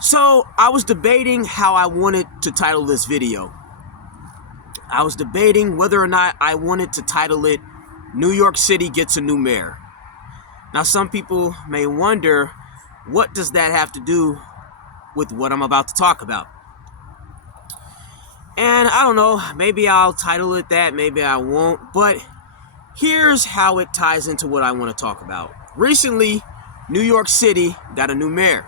So I was debating how I wanted to title this video. I was debating whether or not I wanted to title it New York City Gets a New Mayor. Now some people may wonder, what does that have to do with what I'm about to talk about? And I don't know, maybe I'll title it that, maybe I won't, but here's how it ties into what I want to talk about. Recently, New York City got a new mayor.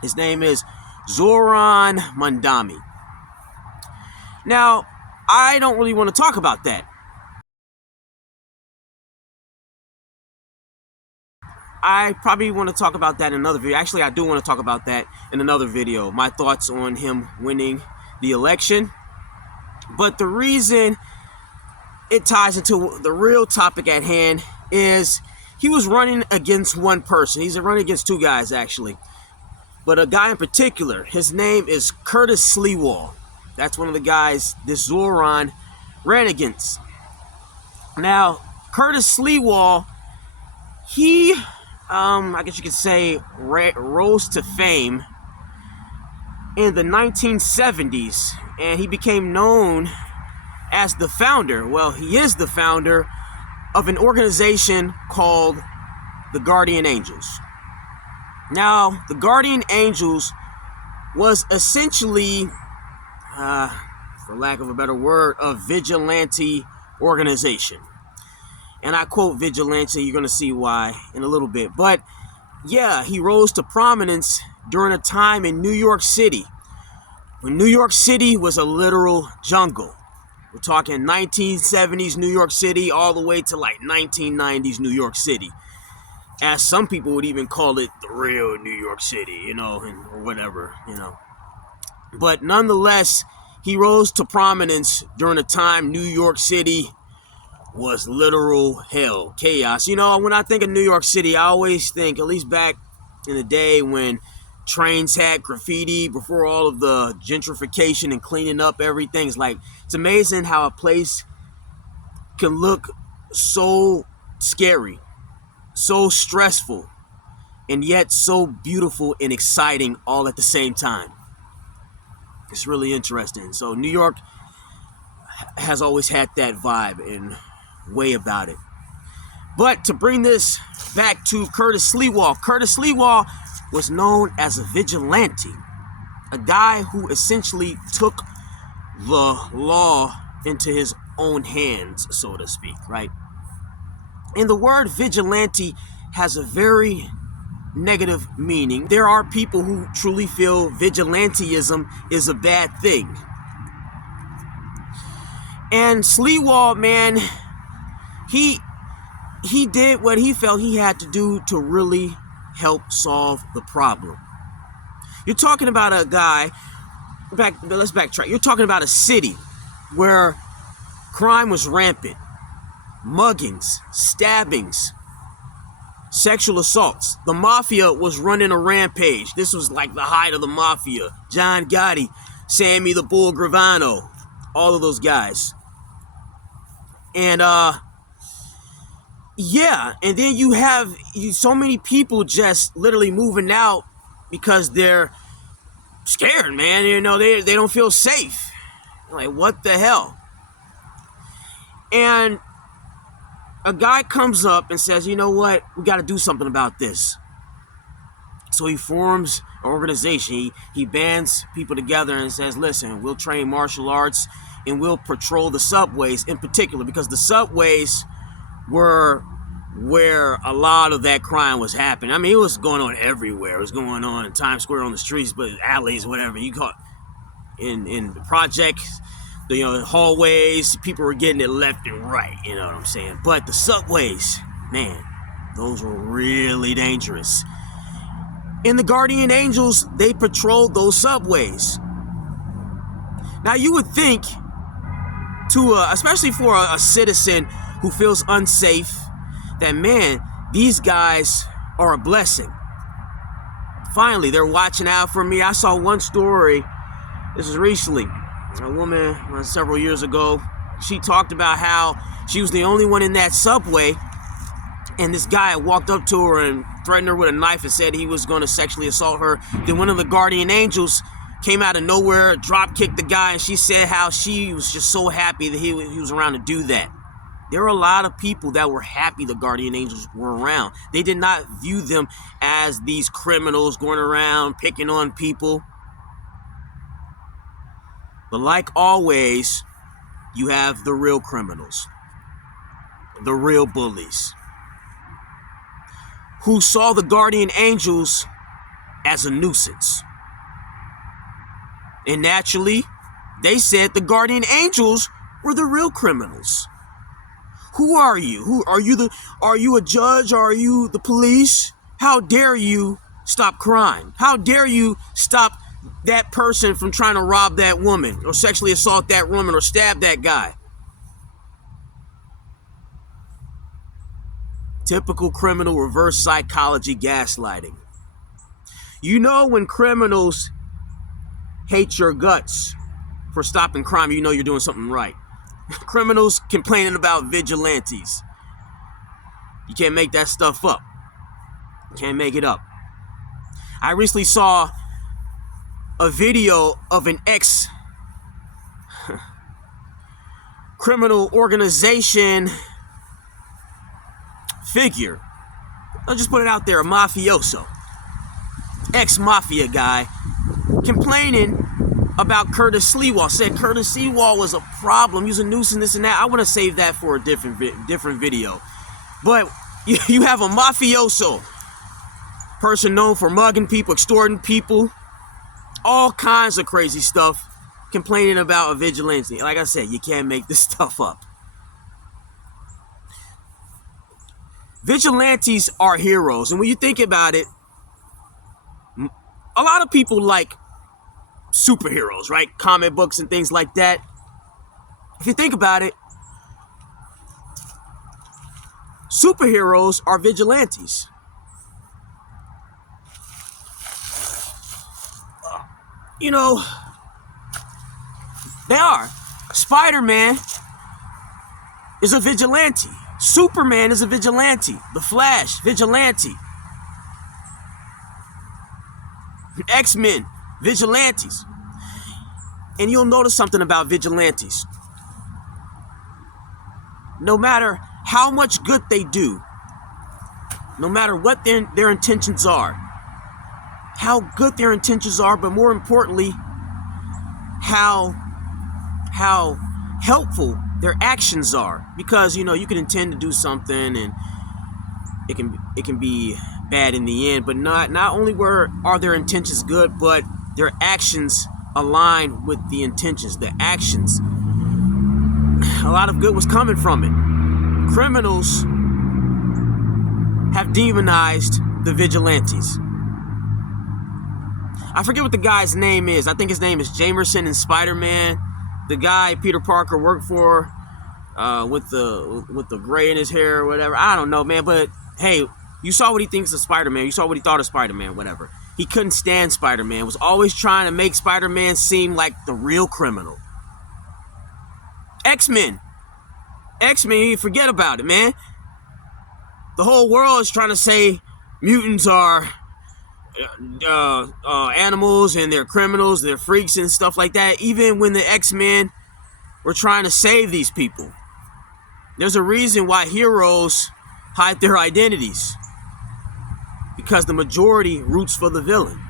His name is Zohran Mamdani. Now, I don't really want to talk about that. I probably want to talk about that in another video. Actually, I do want to talk about that in another video. My thoughts on him winning the election. But the reason it ties into the real topic at hand is he was running against one person. He's running against two guys, actually. But a guy in particular, his name is Sliwa. That's one of the guys this Zohran ran against. Now, Sliwa, he, I guess you could say, rose to fame in the 1970s, and he became known as the founder. Well, he is the founder of an organization called the Guardian Angels. Now, the Guardian Angels was essentially, for lack of a better word, a vigilante organization. And I quote vigilante, you're going to see why in a little bit. But yeah, he rose to prominence during a time in New York City, when New York City was a literal jungle. We're talking 1970s New York City all the way to like 1990s New York City. As some people would even call it the real New York City, or whatever, But nonetheless, he rose to prominence during a time New York City was literal hell, chaos. When I think of New York City, I always think, at least back in the day when trains had graffiti, before all of the gentrification and cleaning up everything. It's amazing how a place can look so scary, so stressful, and yet so beautiful and exciting all at the same time. It's really interesting. So New York has always had that vibe and way about it. But to bring this back to Sliwa, Sliwa was known as a vigilante, a guy who essentially took the law into his own hands, so to speak, right? And the word vigilante has a very negative meaning. There are people who truly feel vigilantism is a bad thing. And Sliwa, man, he did what he felt he had to do to really help solve the problem. You're talking about a guy, let's backtrack. You're talking about a city where crime was rampant. Muggings, stabbings, sexual assaults. The mafia was running a rampage. This was like the height of the mafia. John Gotti, Sammy the Bull Gravano, all of those guys. And yeah, and then you have so many people just literally moving out because they're scared, man. They don't feel safe. Like, what the hell? And a guy comes up and says, you know what? We got to do something about this. So he forms an organization. He bands people together and says, listen, we'll train martial arts and we'll patrol the subways in particular, because the subways were where a lot of that crime was happening. I mean, it was going on everywhere. It was going on in Times Square, on the streets, but alleys, whatever you call it. In the projects, the hallways, people were getting it left and right, you know what I'm saying? But the subways, man, those were really dangerous. And the Guardian Angels, they patrolled those subways. Now you would think, especially for a citizen who feels unsafe, that, man, these guys are a blessing. Finally, they're watching out for me. I saw one story, this was recently, a woman several years ago. She talked about how she was the only one in that subway, and this guy walked up to her and threatened her with a knife and said he was going to sexually assault her. Then one of the guardian angels came out of nowhere, drop kicked the guy, and she said how she was just so happy that he was around to do that. There were a lot of people that were happy the guardian angels were around. They did not view them as these criminals going around picking on people. But like always, you have the real criminals, the real bullies, who saw the guardian angels as a nuisance. And naturally, they said the guardian angels were the real criminals. Who are you? Are you a judge? Or are you the police? How dare you stop crime? How dare you stop that person from trying to rob that woman or sexually assault that woman or stab that guy? Typical criminal reverse psychology gaslighting. You know when criminals hate your guts for stopping crime, you know you're doing something right. Criminals complaining about vigilantes. You can't make that stuff up. You can't make it up. I recently saw a video of an ex-criminal organization figure. I'll just put it out there, a mafioso. Ex-mafia guy complaining about Curtis Sliwa. Said Curtis Sliwa was a problem, he was a nuisance, this and that. I want to save that for a different video. But you have a mafioso, person known for mugging people, extorting people, all kinds of crazy stuff, complaining about a vigilante. Like I said, you can't make this stuff up. Vigilantes are heroes, and when you think about it, a lot of people like superheroes, right? Comic books and things like that. If you think about it, superheroes are vigilantes. You know, they are. Spider-Man is a vigilante. Superman is a vigilante. The Flash, vigilante. X-Men, vigilantes. And you'll notice something about vigilantes. No matter how much good they do, no matter what their intentions are, how good their intentions are, but more importantly, how helpful their actions are. Because, you know, you can intend to do something and it can be bad in the end, but not only are their intentions good, but their actions align with the intentions, the actions. A lot of good was coming from it. Criminals have demonized the vigilantes. I forget what the guy's name is. I think his name is Jamerson in Spider-Man. The guy Peter Parker worked for, with the gray in his hair or whatever. I don't know, man. But hey, you saw what he thinks of Spider-Man. You saw what he thought of Spider-Man, whatever. He couldn't stand Spider-Man. Was always trying to make Spider-Man seem like the real criminal. X-Men, you forget about it, man. The whole world is trying to say mutants are animals and they're criminals, they're freaks and stuff like that. Even when the X-Men were trying to save these people. There's a reason why heroes hide their identities. Because the majority roots for the villain.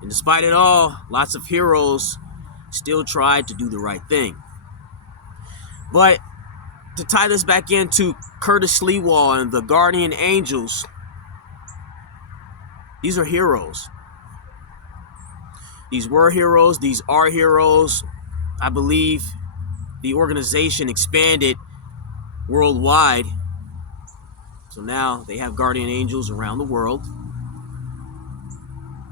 And despite it all, lots of heroes still tried to do the right thing. But to tie this back into Curtis Sliwa and the Guardian Angels, these are heroes. These were heroes. These are heroes. I believe the organization expanded worldwide. So now they have Guardian Angels around the world.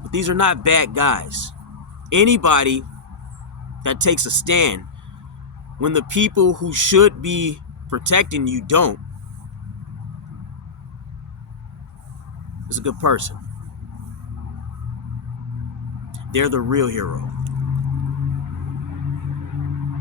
But these are not bad guys. Anybody that takes a stand when the people who should be protecting you don't is a good person. They're the real hero.